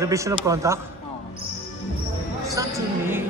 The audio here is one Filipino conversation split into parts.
Revision of contact? Something me.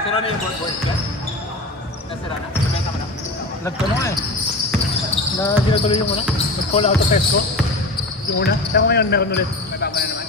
Sira na yung board ka? Nasira na? Nabenta mo na? Nagtanong eh. Na dinatuloy yung una. Nag-call out of test ko. Yung una. Kaya ngayon meron ulit. May bago na naman.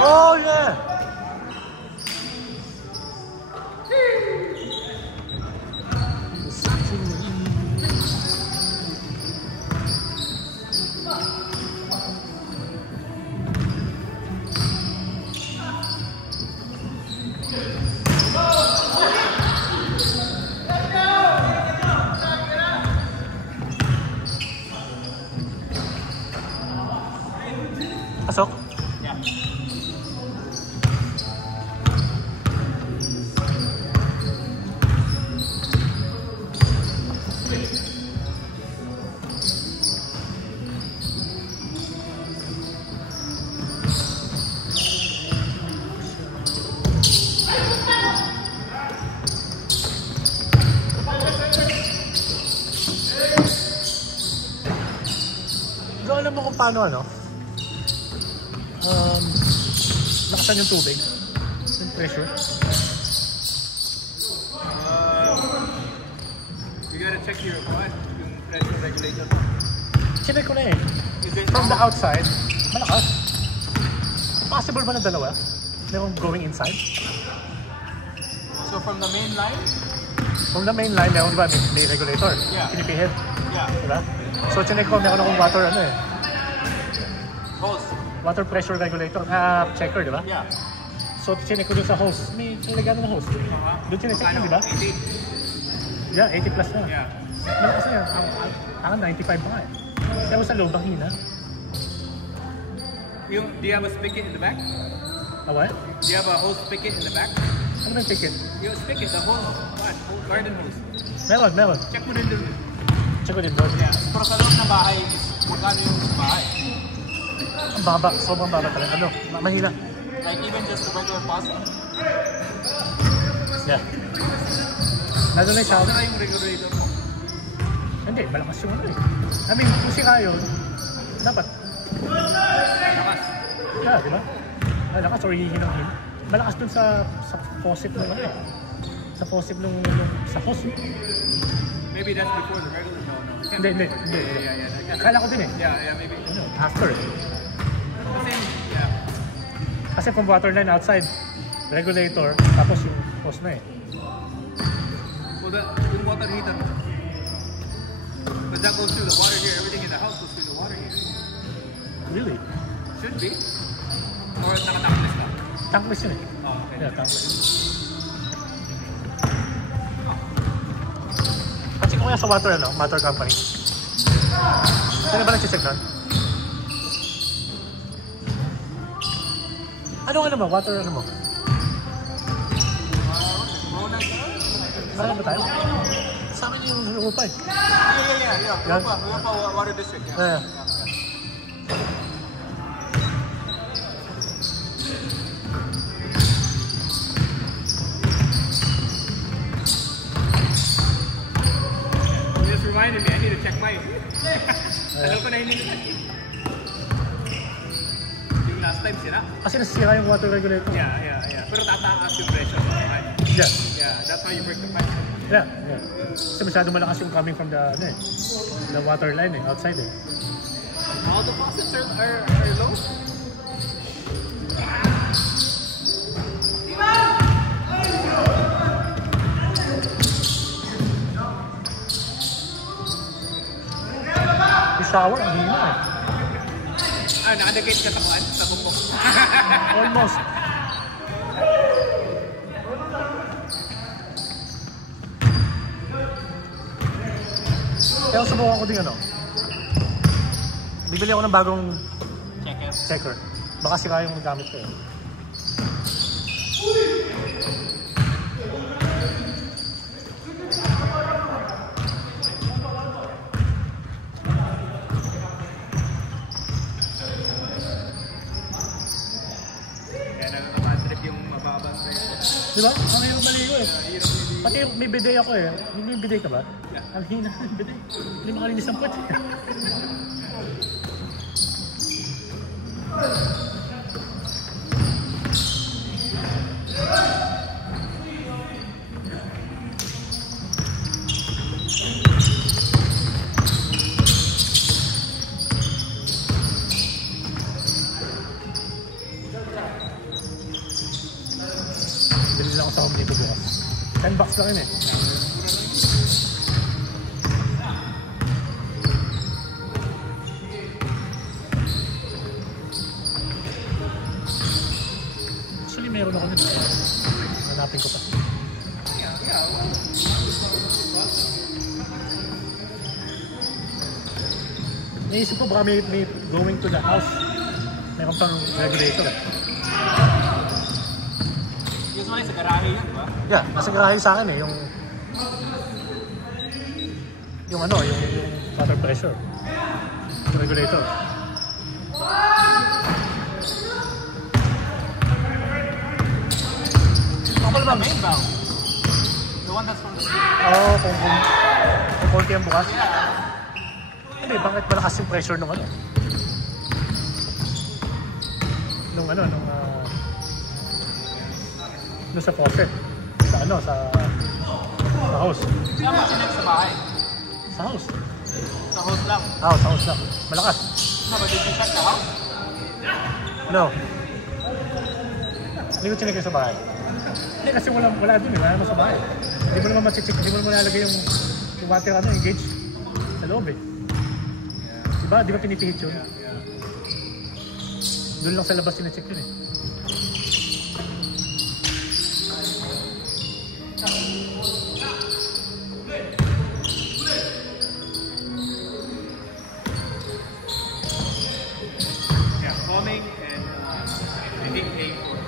Oh yeah! Pasok? Yeah. Bro, alam mo kung paano ano? Lakasan yung tubig. Yung pressure. You gotta check your what? Yung pressure regulator. Chinek ko na eh. From the outside, malakas. Possible ba na dalawa? Merong going inside? So from the main line? From the main line, meron ba may regulator? Yeah. Pinipihid. Yeah. Diba? So chinek ko, meron akong water ano eh. Hose. Water pressure regulator, checker, di ba? Yeah. So, chinek ko dun sa hose. May nilagyan ng hose. Doon chinek ko, di ba? 80. Yeah, 80 plus na. Yeah. Malakas na yan. Ang 95 pa nga eh. Kaya ko sa loob, ang hina. Do you have a spigot in the back? Ah, what? Do you have a hose spigot in the back? Ano ba yung ticket? Yung spigot, the hose, what? Garden hose. Meron. Check mo din doon. Check ko din doon. Yeah. Pero sa loob ng bahay, magkano yung bahay? Ang baba. Sobrang baba talaga. Ano? Mahina. Like even just the regular faucet? Yeah. Lalo na yung shower. Saan yung regulator mo? Hindi, malakas yung ano eh. I mean, kung sira yun, dapat. Lakas. Yeah, di ba? Malakas or hihinanghin. Malakas dun sa faucet nung ano eh. Sa faucet nung sa hose. Maybe that's before the regular. No. Hindi. Yeah. Akala ko din eh. Yeah, maybe. Ano, after. Kasi, yeah. Kasi from water line outside, regulator, tapos yung hose na eh. Well, yung water heater. But that goes through the water here. Everything in the house goes through the water here. Really? Should be. Or naka-tankless na? Tankless yun eh. Oh, okay. Yeah, tankless. At ko kaya sa water, ano? Water company. Sino ba nag-check doon? Ano mo? Water ano mo? Marami ba tayo? Sa amin yung Europa eh. Yeah. Europa Water District. Yeah. You just reminded me, I need to check my... Alam ko na hindi na check. Yung last time sila. Kasi nasira yung water regulator. Yeah. Pero tataas yung pressure. Yeah, that's how you break the pipe. Yeah. Kasi masyado malakas yung coming from the water line eh, outside eh. All the faucets are low. Yung shower, ang hina eh. Nakadagay ka takuan sa bumbok. Almost. Kaya subukan ko din ano. Bibili ako ng bagong checker. Baka sira yung gamit ko eh. Diba? Ang hirap maligo eh. Pati may bidet ako eh. May bidet ka ba? Yeah. Ang hina ng bidet. Hindi makalinis ang puwet. Bili lang ako sa Home Depot bukas. $10 lang yun eh. Actually meron ako nito. Hanapin ko pa. Naisip ko baka may going to the house. Meron pang regulator eh. Usually sa garahe yun, di ba? Yeah, nasa garahe sa akin eh, yung ano, yung water pressure. Yung regulator. Couple ba main valve? The one that's from the street? Oo, kung konti ang bukas. Hindi, bakit malakas yung pressure nung ano? Nung sa faucet. Sa ano, sa house. Saan mo sinek sa bahay? Sa house. Sa house lang? Sa house lang. Malakas. No, but did you check the house? No. Hindi ko chinek sa bahay. Hindi kasi wala dun eh. Wala naman sa bahay. Hindi mo naman maticheck. Hindi mo naman nalagay yung water engage sa loob eh. Di ba pinipihit yun? Doon lang sa labas sinacheck yun eh. Plumbing and I think paying for it.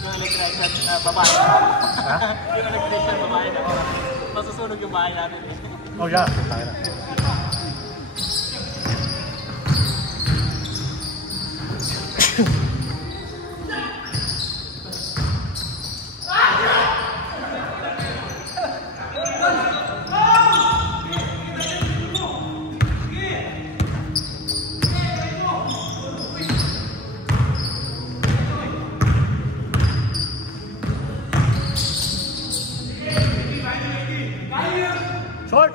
Yung electrician babae na. Ha? Yung electrician babae na. Masusunog yung bahay natin. Oh yeah, tayo na. Short!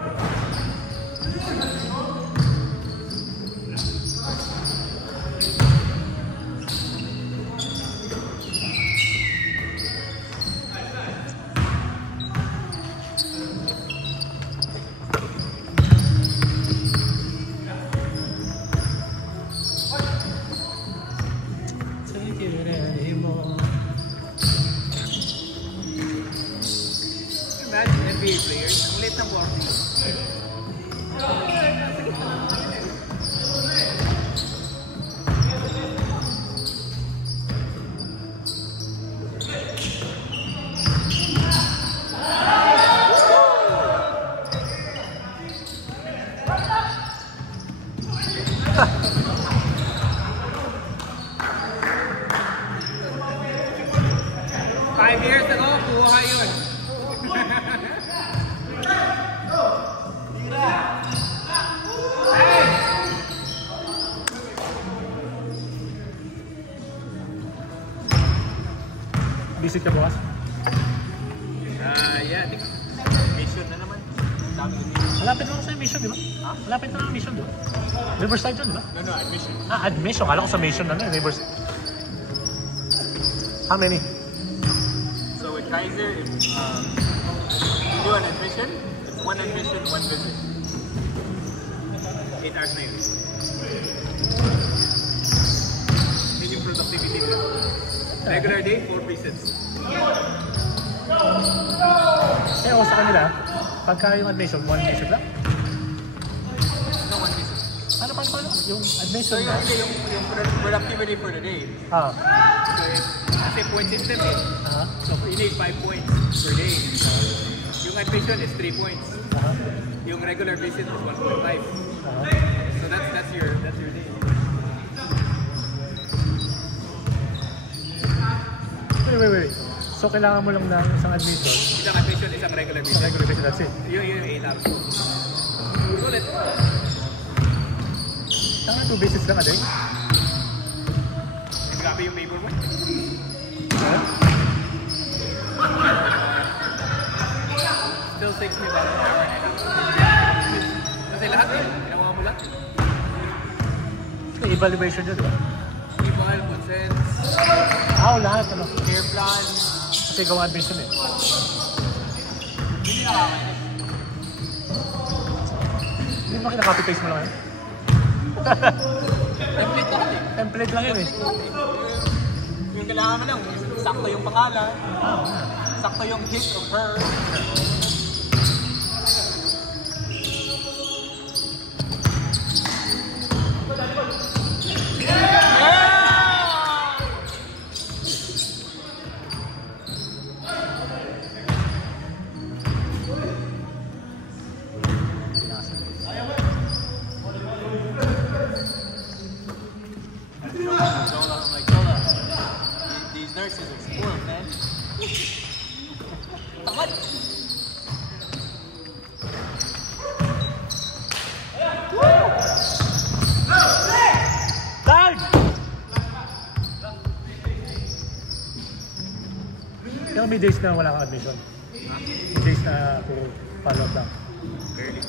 Take it anymore. Imagine NBA players, ang late ng warning. Five years ago, kuha yun. Visit ka bukas? Yeah, I think mission na naman. Dami na Malapit lang sa mission, di ba? Ha? Malapit lang ang mission, di ba? Riverside yun, di ba? No, admission. Admission. Kala ko sa mission na Riverside. How many? So with Kaiser, if you do an admission, it's one admission, one visit. 8 hours na yun. Yun yung productivity nila. Regular day, 4 visits. Eh, o sa kanila, pagka yung admission, one admission lang. No one piece. Paano? Yung So admission yung, mo? yung productivity for the day. Ah. So kasi point system eh. Ah. So you need 5 points per day. Yung admission is 3 points. Ah. Yung regular visit is 1.5. Ah. So that's your day. Wait. So, kailangan mo lang ng isang admission, Isang admission, isang regular isang visit. regular visit, that's it. Yung 8 hours. Ulit. Saka 2 visits lang a day. Grabe yung paper mo. Ah. Still takes me about an hour and a half. Kasi lahat eh. Ginawa mo lahat. May evaluation yun, di ba? Eval, consents, Lahat, ano? care plan. Kasi gawa admission eh. Hindi nakakainis. Hindi mo kinaka-copy-paste mo lang yun? Template lahat eh. Template lang yun eh. Yung kailangan mo lang, sakto yung pangalan, sakto yung his or her. I'm like, Zola, these nurses are spoiled, man. What? Dad! Kaya may days na wala kang admission. May days na puro follow-up lang. Barely.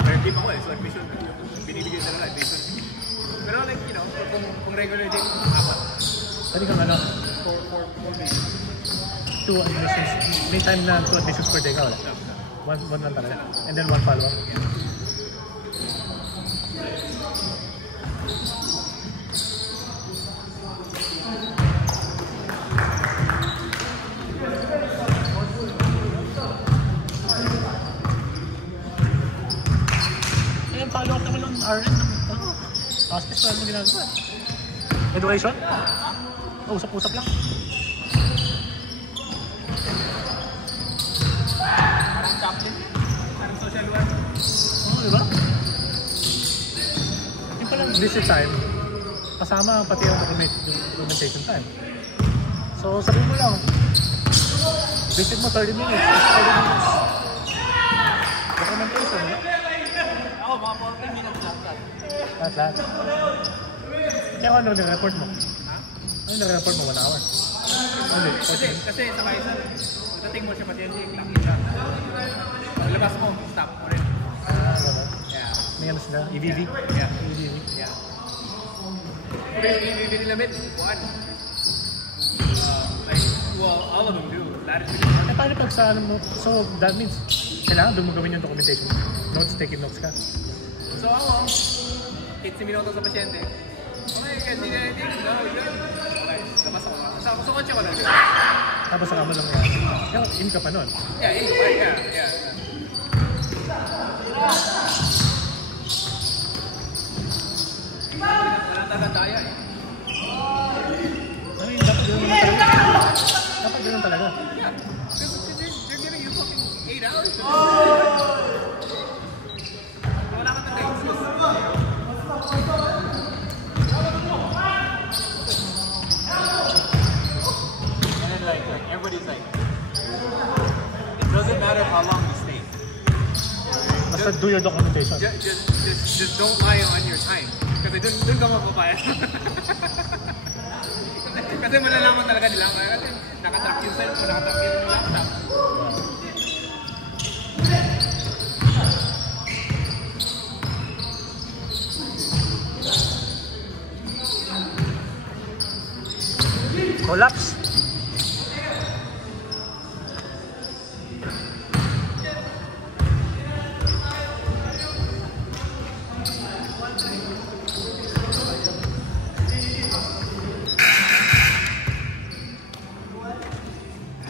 Pero keep ako eh, so admission. Binibigyan na lang admission. Pero like, you know, kung regular day, apat. Pwede kang ano, 4 days. 2 admissions. May time na 2 admissions per day ka wala. One lang talaga. And then 1 follow-up. Ayan, follow-up naman ng RN. Hospice, wala mo ginagawa. Education? Usap-usap lang. Parang chaplain. Parang social work. Oo, di ba? Yung palang visit time, kasama pati yung documentation time. So, sabi mo lang, visit mo 30 minutes, 30 minutes. Documentation, di ba? Ako, mga 40 minutes lang. Lahat. Kaya ano nire-report mo? Ha? Ano nire-report mo? 1 hour? Ano? Kasi sa Kaiser, pagdating mo siya pasyente, clock in lang. Paglabas mo, stop mo rin. Gano'n. Yeah. May ano sila? EVV? Yeah. EVV. Yeah. Pero yung EVV nila, met, kuhaan. Like, well, all of them do. Latitude. Eh, paano pag sa ano mo? So, that means, kailangan doon mo gawin yung documentation. Notes, taking notes ka. So ako, 15 minutos sa pasyente. Okay, kasi anything? No, yun. Okay, labas ako. Sa kotse ko lang. Tapos saka mo lang yan. Yung in ka pa nun. Yeah. Walang tagataya eh. Ano yun? Dapat gano'n naman talaga. Dapat gano'n talaga. Yeah. They're giving you fucking 8 hours. Wala ka talaga excuse. And then like everybody's like, it doesn't matter how long you stay. Basta do your documentation. Just don't lie on your time. Kasi dun ka mapapayas. Kasi malalaman talaga nila. Kasi nakatrack yung cellphone, nakatrack yung laptop. Collapse.